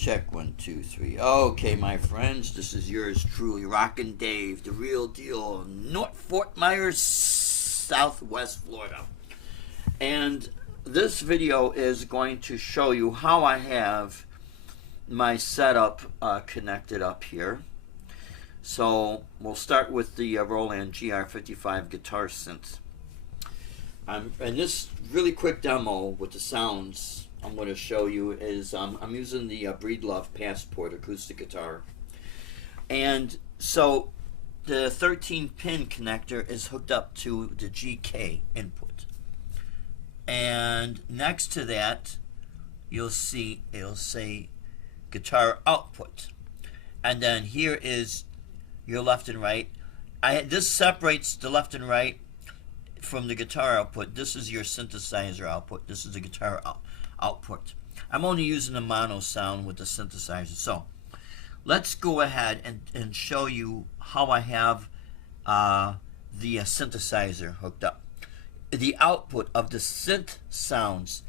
Check 1, 2, 3. Okay, my friends, this is yours truly, Rockin' Dave, the real deal, North Fort Myers, Southwest Florida. And this video is going to show you how I have my setup connected up here. So we'll start with the Roland GR55 guitar synth. And this really quick demo with the sounds I'm going to show you is I'm using the Breedlove Passport acoustic guitar. And so the 13-pin connector is hooked up to the GK input. And next to that, you'll see it'll say guitar output. And then here is your left and right. This separates the left and right from the guitar output. This is your synthesizer output. This is the guitar output. I'm only using the mono sound with the synthesizer. So let's go ahead and show you how I have the synthesizer hooked up. The output of the synth sounds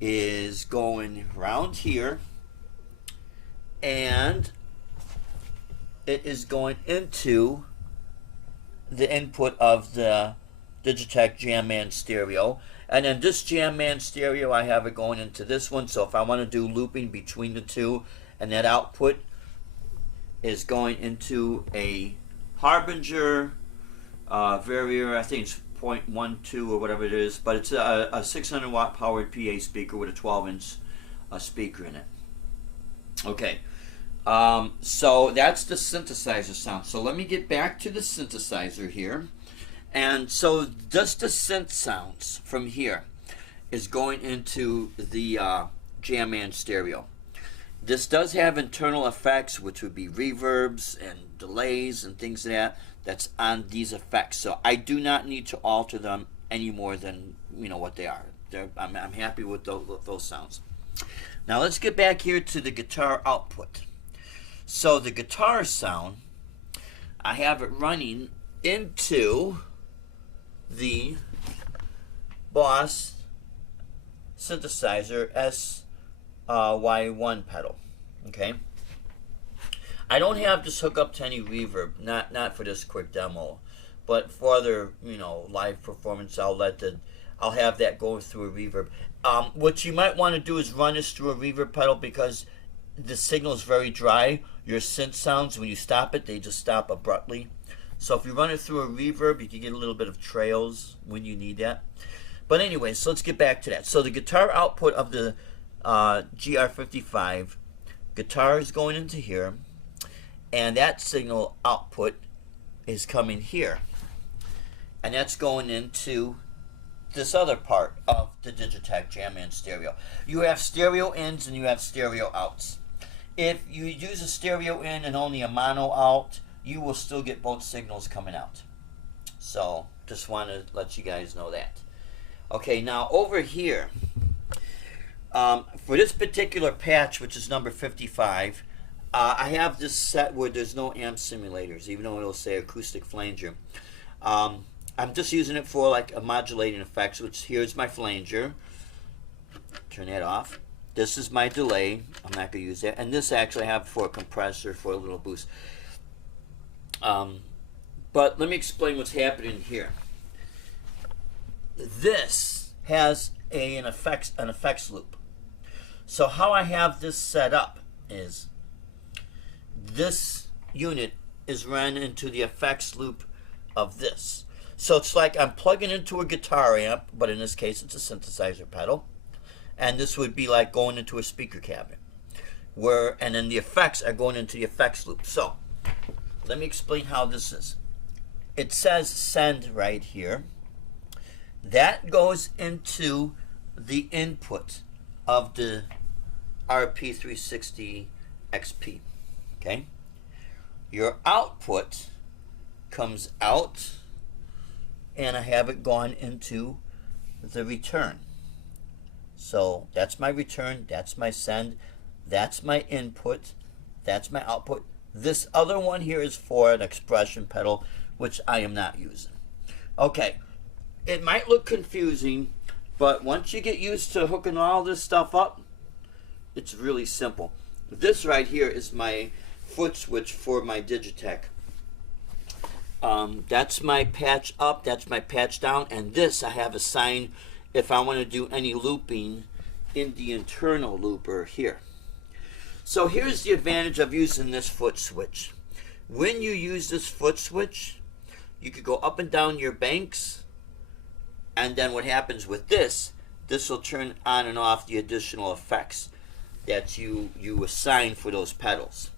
is going around here, and it is going into the input of the Digitech Jamman stereo. And then this Jamman stereo, I have it going into this one. So if I want to do looping between the two, and that output is going into a Harbinger Varier, I think it's 0.12 or whatever it is, but it's a 600 watt powered PA speaker with a 12-inch speaker in it. Okay, so that's the synthesizer sound. So let me get back to the synthesizer here. And so just the synth sounds from here is going into the Jamman stereo. This does have internal effects, which would be reverbs and delays and things like that. That's on these effects. So I do not need to alter them any more than what they are. I'm happy with those sounds. Now let's get back here to the guitar output. So the guitar sound, I have it running into the Boss synthesizer SY1 pedal. Okay, I don't have this hook up to any reverb, not for this quick demo, but for other live performance I'll have that go through a reverb. What you might want to do is run this through a reverb pedal, because the signal is very dry. Your synth sounds, when you stop it, they just stop abruptly. So if you run it through a reverb, you can get a little bit of trails when you need that. But anyway, so let's get back to that. So the guitar output of the GR55, guitar is going into here, and that signal output is coming here. And that's going into this other part of the Digitech Jamman stereo. You have stereo ins and you have stereo outs. If you use a stereo in and only a mono out, you will still get both signals coming out. So just want to let you guys know that. Okay, now over here, for this particular patch, which is number 55, I have this set where there's no amp simulators, even though it'll say acoustic flanger. I'm just using it for like a modulating effects, which here's my flanger. Turn that off. This is my delay. I'm not going to use that. And this actually I have for a compressor for a little boost. But let me explain what's happening here. This has an effects loop. So how I have this set up is this unit is run into the effects loop of this. So it's like I'm plugging into a guitar amp, but in this case it's a synthesizer pedal. And this would be like going into a speaker cabinet. And then the effects are going into the effects loop. So let me explain how this is. It says send right here. That goes into the input of the RP360 XP. Okay? Your output comes out, and I have it gone into the return. So that's my return, that's my send, that's my input, that's my output. This other one here is for an expression pedal, which I am not using. Okay, it might look confusing, but once you get used to hooking all this stuff up, it's really simple. this right here is my foot switch for my Digitech. That's my patch up, that's my patch down, and this I have assigned if I want to do any looping in the internal looper here. So here's the advantage of using this foot switch. When you use this foot switch, you could go up and down your banks, and then what happens with this will turn on and off the additional effects that you assign for those pedals.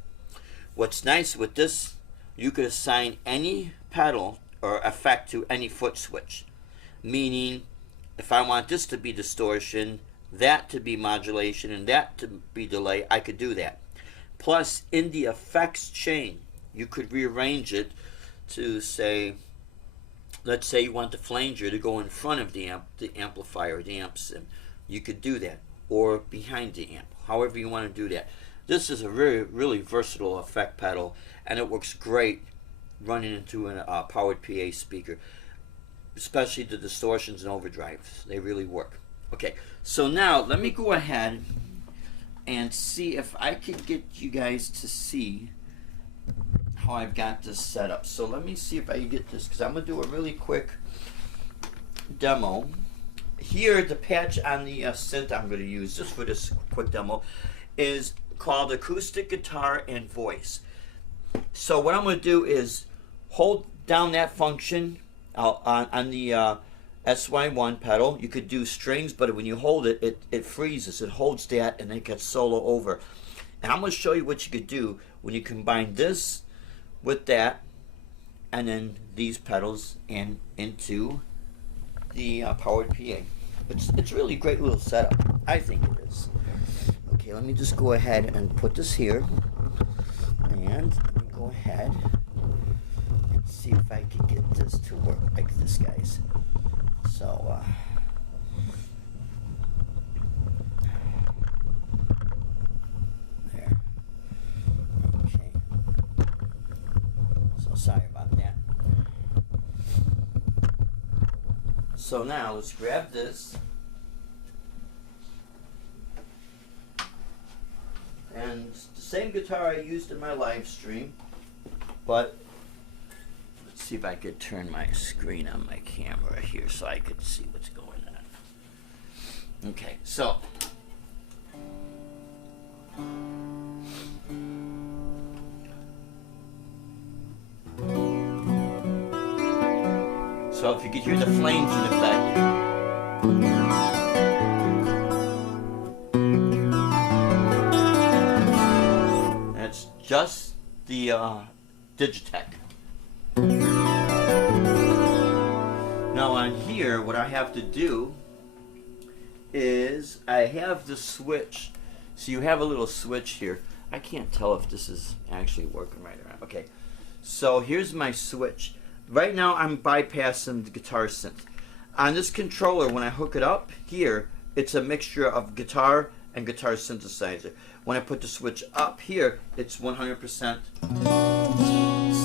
What's nice with this, you could assign any pedal or effect to any foot switch. Meaning, if I want this to be distortion, that to be modulation, and that to be delay, I could do that. Plus, in the effects chain, you could rearrange it to say, let's say you want the flanger to go in front of the amplifier, the amp sim. You could do that, or behind the amp, however you want to do that. This is a really versatile effect pedal, and it works great running into a powered PA speaker, especially the distortions and overdrives. They really work. Okay, so now let me go ahead and see if I can get you guys to see how I've got this set up. So let me see if I can get this, because I'm going to do a really quick demo. Here, the patch on the synth I'm going to use just for this quick demo is called Acoustic Guitar and Voice. So what I'm going to do is hold down that function on the SY1 pedal. You could do strings, but when you hold it, it freezes. It holds that and it gets solo over. And I'm going to show you what you could do when you combine this with that, and then these pedals and into the powered PA. It's really a great little setup. I think it is. Okay, let me just go ahead and put this here, and let me go ahead and see if I can get this to work like this, guys. So there. Okay. So sorry about that. So now let's grab this, and it's the same guitar I used in my live stream, but let's see if I could turn my screen on my camera here so I could see what's going on. Okay, so if you could hear the flames in effect. That's just the Digitech. Now on here, what I have to do is I have the switch. So you have a little switch here. I can't tell if this is actually working right or not. Okay, so here's my switch. Right now I'm bypassing the guitar synth. On this controller, when I hook it up here, it's a mixture of guitar and guitar synthesizer. When I put the switch up here, it's 100%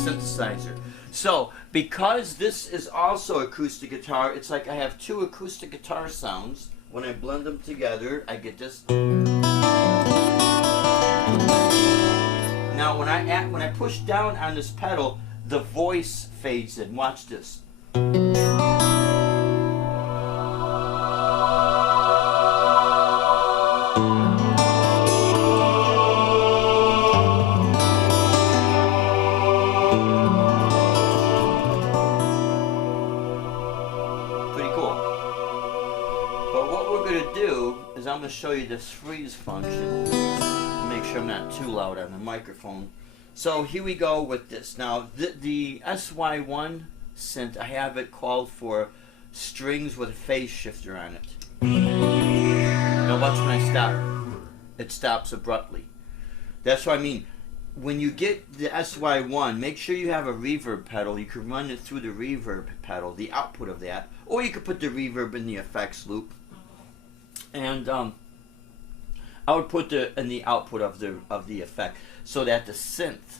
synthesizer. So because this is also acoustic guitar, it's like I have two acoustic guitar sounds. When I blend them together, I get this. Now when I push down on this pedal, the voice fades in. Watch this. Pretty cool. But what we're going to do is I'm going to show you this freeze function. Make sure I'm not too loud on the microphone. So here we go with this. Now the SY1 synth, I have it called for strings with a phase shifter on it. Now watch when I stop. It stops abruptly. That's what I mean. When you get the SY1, make sure you have a reverb pedal. You can run it through the reverb pedal, the output of that. Or you could put the reverb in the effects loop. And I would put in the output of the effect, so that the synth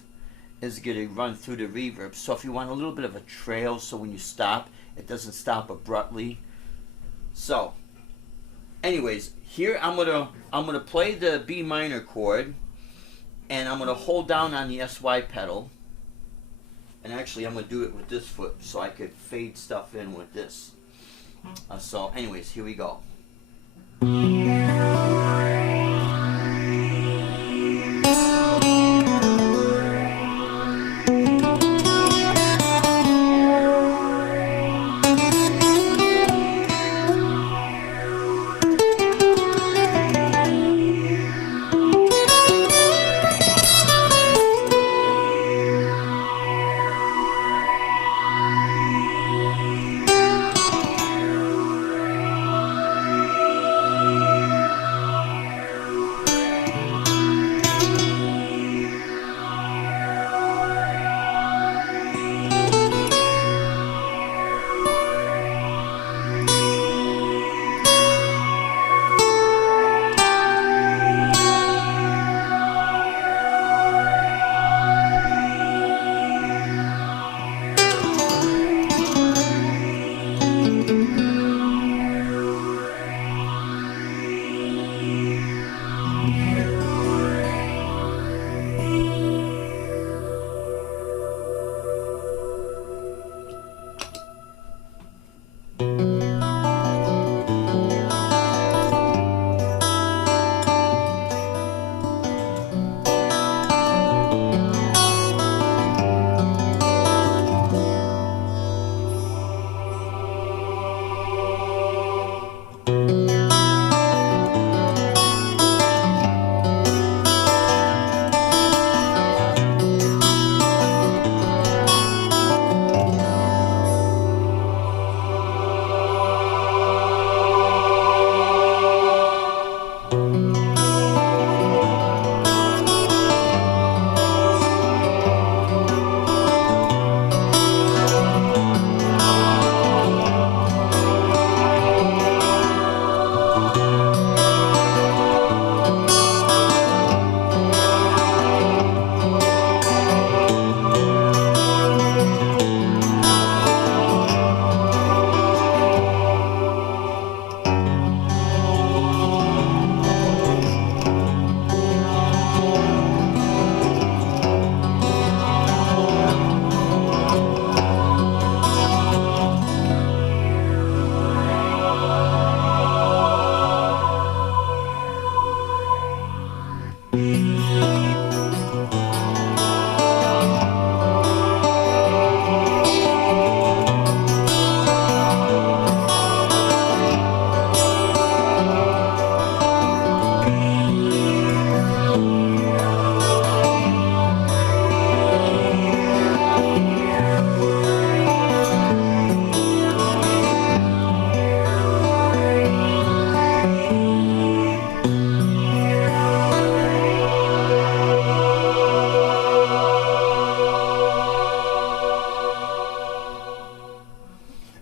is going to run through the reverb. So if you want a little bit of a trail, so when you stop, it doesn't stop abruptly. So, anyways, here I'm gonna play the B minor chord, and I'm going to hold down on the SY pedal. And actually, I'm going to do it with this foot so I could fade stuff in with this. So anyways, here we go.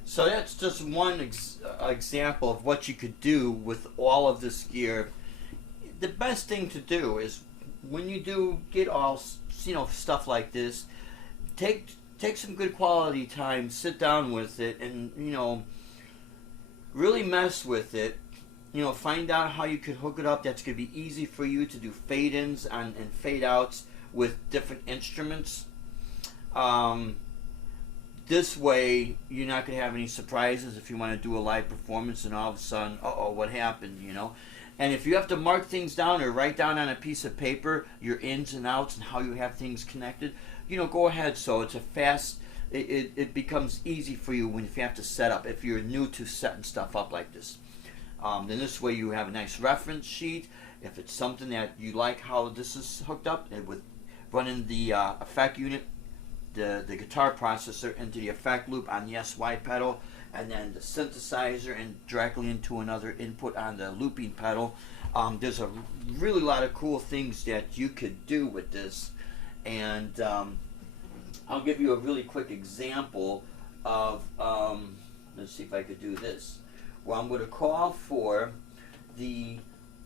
So that's just one example of what you could do with all of this gear. The best thing to do is when you do get all, you know, stuff like this, take some good quality time, sit down with it, and, you know, really mess with it. You know, find out how you could hook it up. That's going to be easy for you to do fade-ins and fade-outs with different instruments. This way, you're not going to have any surprises if you want to do a live performance and all of a sudden, uh-oh, what happened, you know? And if you have to mark things down or write down on a piece of paper your ins and outs and how you have things connected, you know, go ahead. So it's a fast, it becomes easy for you when you have to set up, if you're new to setting stuff up like this. Then this way you have a nice reference sheet. If it's something that you like how this is hooked up, and with running the effect unit, the guitar processor into the effect loop on the SY pedal, and then the synthesizer and directly into another input on the looping pedal. There's a really lot of cool things that you could do with this, and I'll give you a really quick example of, let's see if I could do this. Well, I'm going to call for the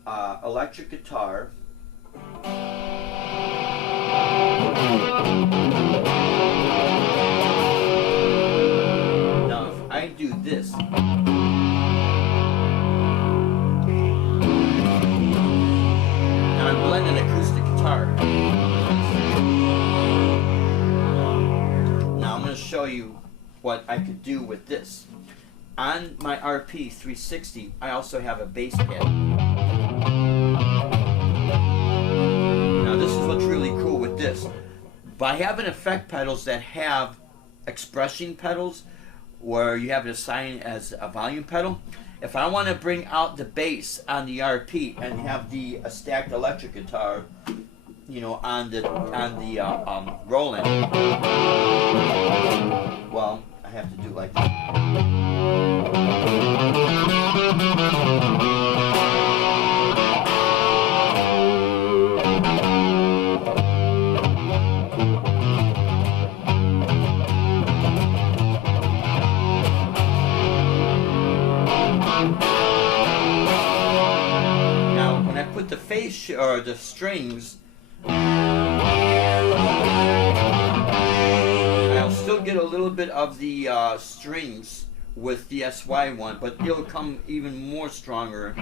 electric guitar. Now, if I do this, now I'm blending acoustic guitar. guitar. Now I'm going to show you what I could do with this. On my RP 360, I also have a bass pad. Now this is what's really cool with this. By having effect pedals that have expression pedals, where you have it assigned as a volume pedal, if I want to bring out the bass on the RP and have the stacked electric guitar, you know, on the Roland, well, I have to do it like that. Now, when I put the face or the strings, I'll still get a little bit of the strings with the SY one, but it'll come even more stronger.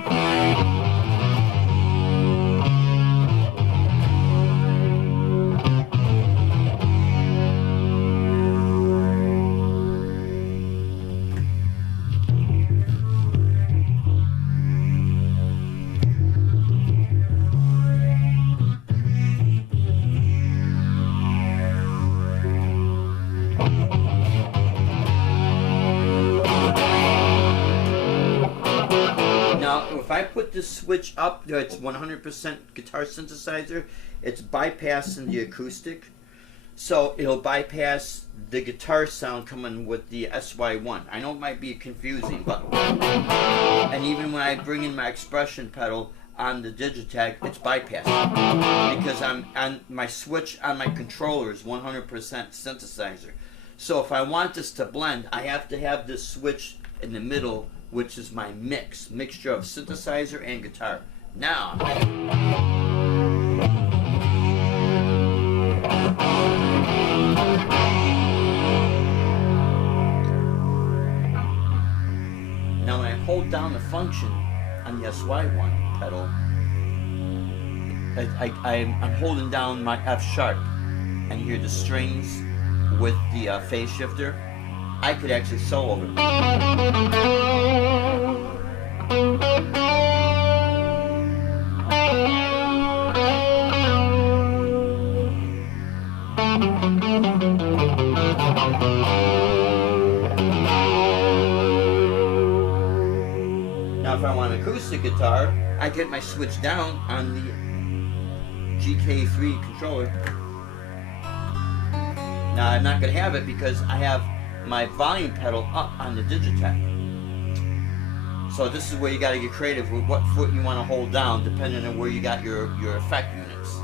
If I put this switch up, it's 100% guitar synthesizer, it's bypassing the acoustic, so it'll bypass the guitar sound coming with the SY1. I know it might be confusing, but and even when I bring in my expression pedal on the Digitech, it's bypassed because I'm on my switch on my controller is 100% synthesizer. So if I want this to blend, I have to have this switch in the middle, which is my mixture of synthesizer and guitar. Now, when I hold down the function on the SY1 pedal, I'm holding down my F sharp, and you hear the strings with the phase shifter. I could actually solo over it. Now if I want an acoustic guitar, I get my switch down on the GK3 controller. Now I'm not going to have it because I have my volume pedal up on the Digitech. So this is where you got to get creative with what foot you want to hold down depending on where you got your effect units.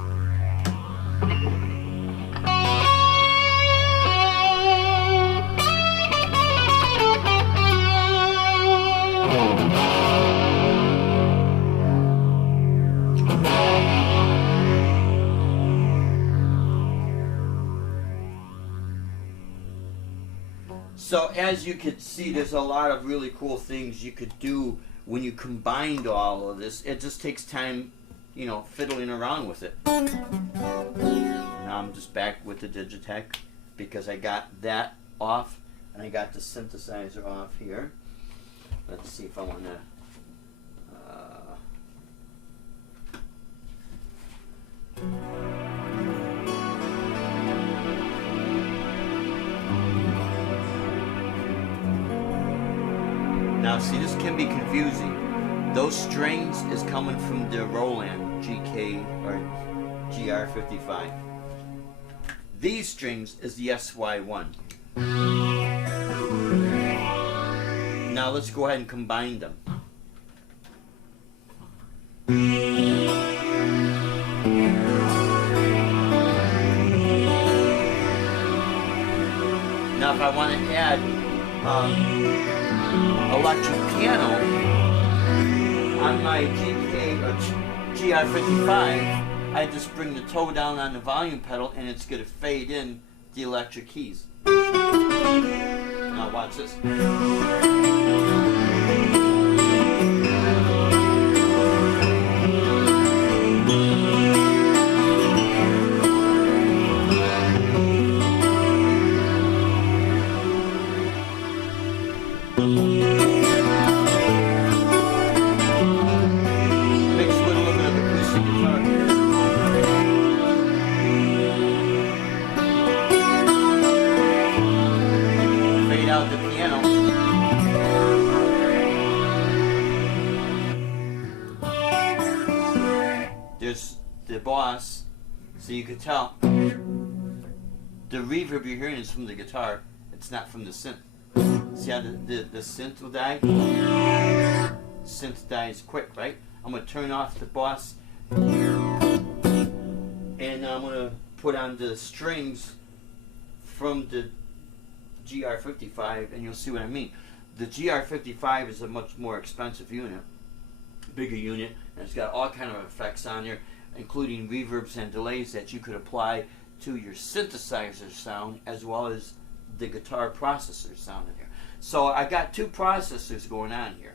So as you can see, there's a lot of really cool things you could do when you combined all of this. It just takes time, you know, fiddling around with it. Now I'm just back with the Digitech because I got that off and I got the synthesizer off here. Let's see if I want to now see, this can be confusing. Those strings is coming from the Roland GK or GR55. These strings is the SY1. Now let's go ahead and combine them. Now if I want to add electric piano on my GK or GR55, I just bring the toe down on the volume pedal and it's going to fade in the electric keys. Now watch this. the Boss, so you can tell the reverb you're hearing is from the guitar. It's not from the synth. See how the synth will die? Synth dies quick, right? I'm going to turn off the Boss, and I'm going to put on the strings from the GR55, and you'll see what I mean. The GR55 is a much more expensive unit, bigger unit, and it's got all kind of effects on there, including reverbs and delays that you could apply to your synthesizer sound as well as the guitar processor sound in here. So I got two processors going on here.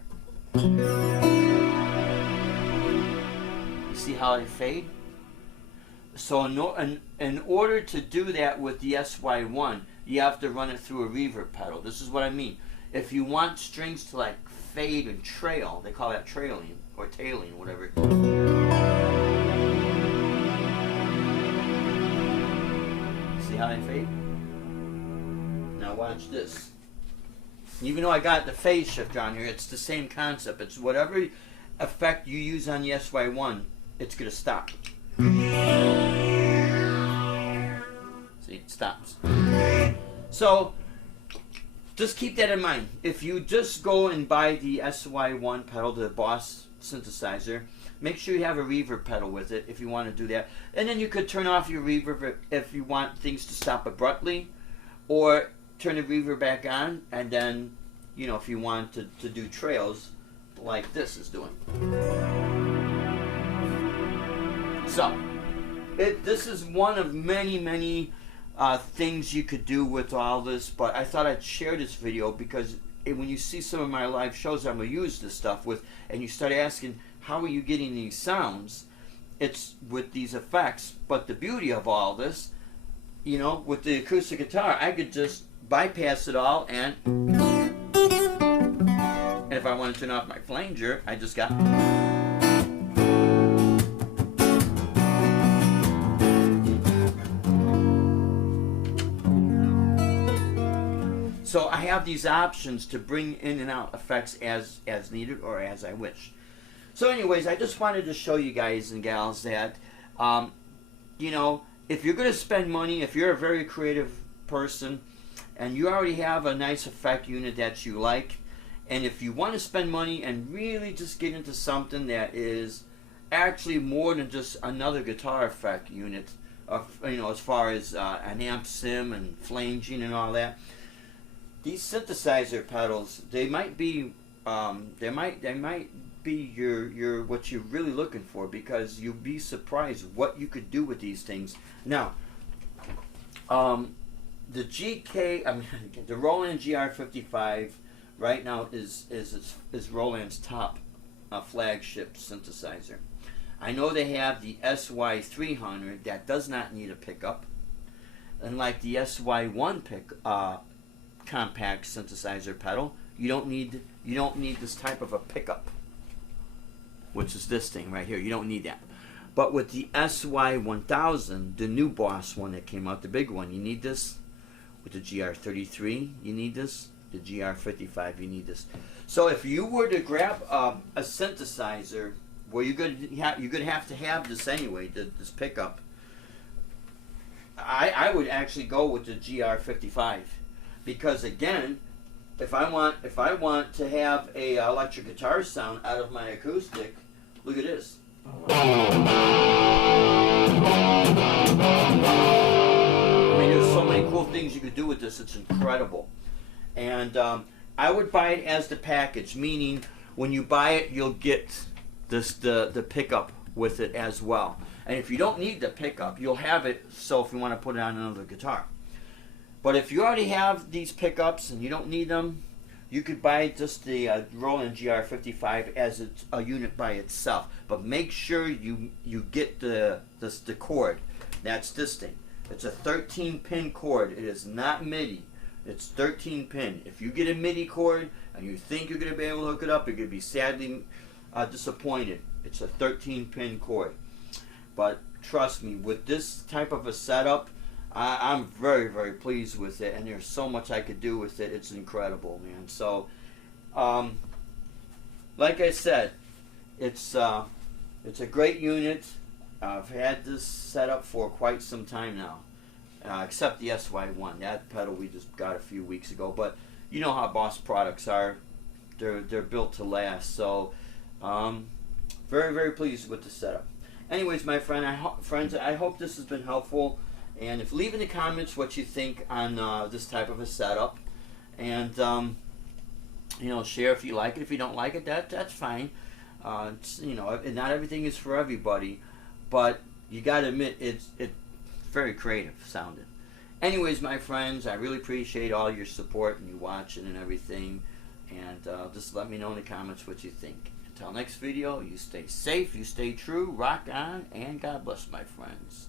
You see how they fade? So in order to do that with the SY1, you have to run it through a reverb pedal. This is what I mean. If you want strings to like fade and trail, they call that trailing or tailing, whatever. See how they fade? Now watch this. Even though I got the phase shifter on here, it's the same concept. It's whatever effect you use on the SY1, it's going to stop. See, it stops. So, just keep that in mind. If you just go and buy the SY1 pedal, the Boss synthesizer, make sure you have a reverb pedal with it if you want to do that. And then you could turn off your reverb if you want things to stop abruptly, or turn the reverb back on, and then, you know, if you want to do trails like this is doing. So, this is one of many things you could do with all this, but I thought I'd share this video because when you see some of my live shows I'm going to use this stuff with, and you start asking, how are you getting these sounds? It's with these effects, but the beauty of all this, you know, with the acoustic guitar, I could just bypass it all, and if I want to turn off my flanger, I just got... So I have these options to bring in and out effects as needed or as I wish. So anyways, I just wanted to show you guys and gals that, you know, if you're going to spend money, if you're a very creative person and you already have a nice effect unit that you like, and if you want to spend money and really just get into something that is actually more than just another guitar effect unit, you know, as far as an amp sim and flanging and all that, these synthesizer pedals, they might be your what you're really looking for, because you'll be surprised what you could do with these things. Now, the the Roland GR55 right now is Roland's top flagship synthesizer. I know they have the SY300 that does not need a pickup, and like the SY1 compact synthesizer pedal, you don't need this type of a pickup, which is this thing right here. You don't need that. But with the SY1000, the new Boss one that came out, the big one, you need this. With the GR33, you need this. The GR55, you need this. So if you were to grab a synthesizer, well, you're going to have to have this anyway, this pickup. I would actually go with the GR55, because again, if I want to have a electric guitar sound out of my acoustic, look at this. I mean, there's so many cool things you could do with this. It's incredible. And I would buy it as the package, meaning when you buy it, you'll get the pickup with it as well. And if you don't need the pickup, you'll have it, so if you want to put it on another guitar. But if you already have these pickups and you don't need them, you could buy just the Roland GR55 as a unit by itself. But make sure you get the cord. That's this thing. It's a 13-pin cord. It is not MIDI. It's 13-pin. If you get a MIDI cord and you think you're going to be able to hook it up, you're going to be sadly disappointed. It's a 13-pin cord. But trust me, with this type of a setup, I'm very, very pleased with it, and there's so much I could do with it. It's incredible, man. So, like I said, it's a great unit. I've had this setup for quite some time now, except the SY1. That pedal we just got a few weeks ago. But you know how Boss products are. They're built to last. So very, very pleased with the setup. Anyways, my friends, I hope this has been helpful. And if leave in the comments what you think on this type of a setup, and you know, share if you like it. If you don't like it, that's fine. You know, not everything is for everybody, but you got to admit it's very creative sounding. Anyways, my friends, I really appreciate all your support and you watching and everything. And just let me know in the comments what you think. Until next video, you stay safe, you stay true, rock on, and God bless, my friends.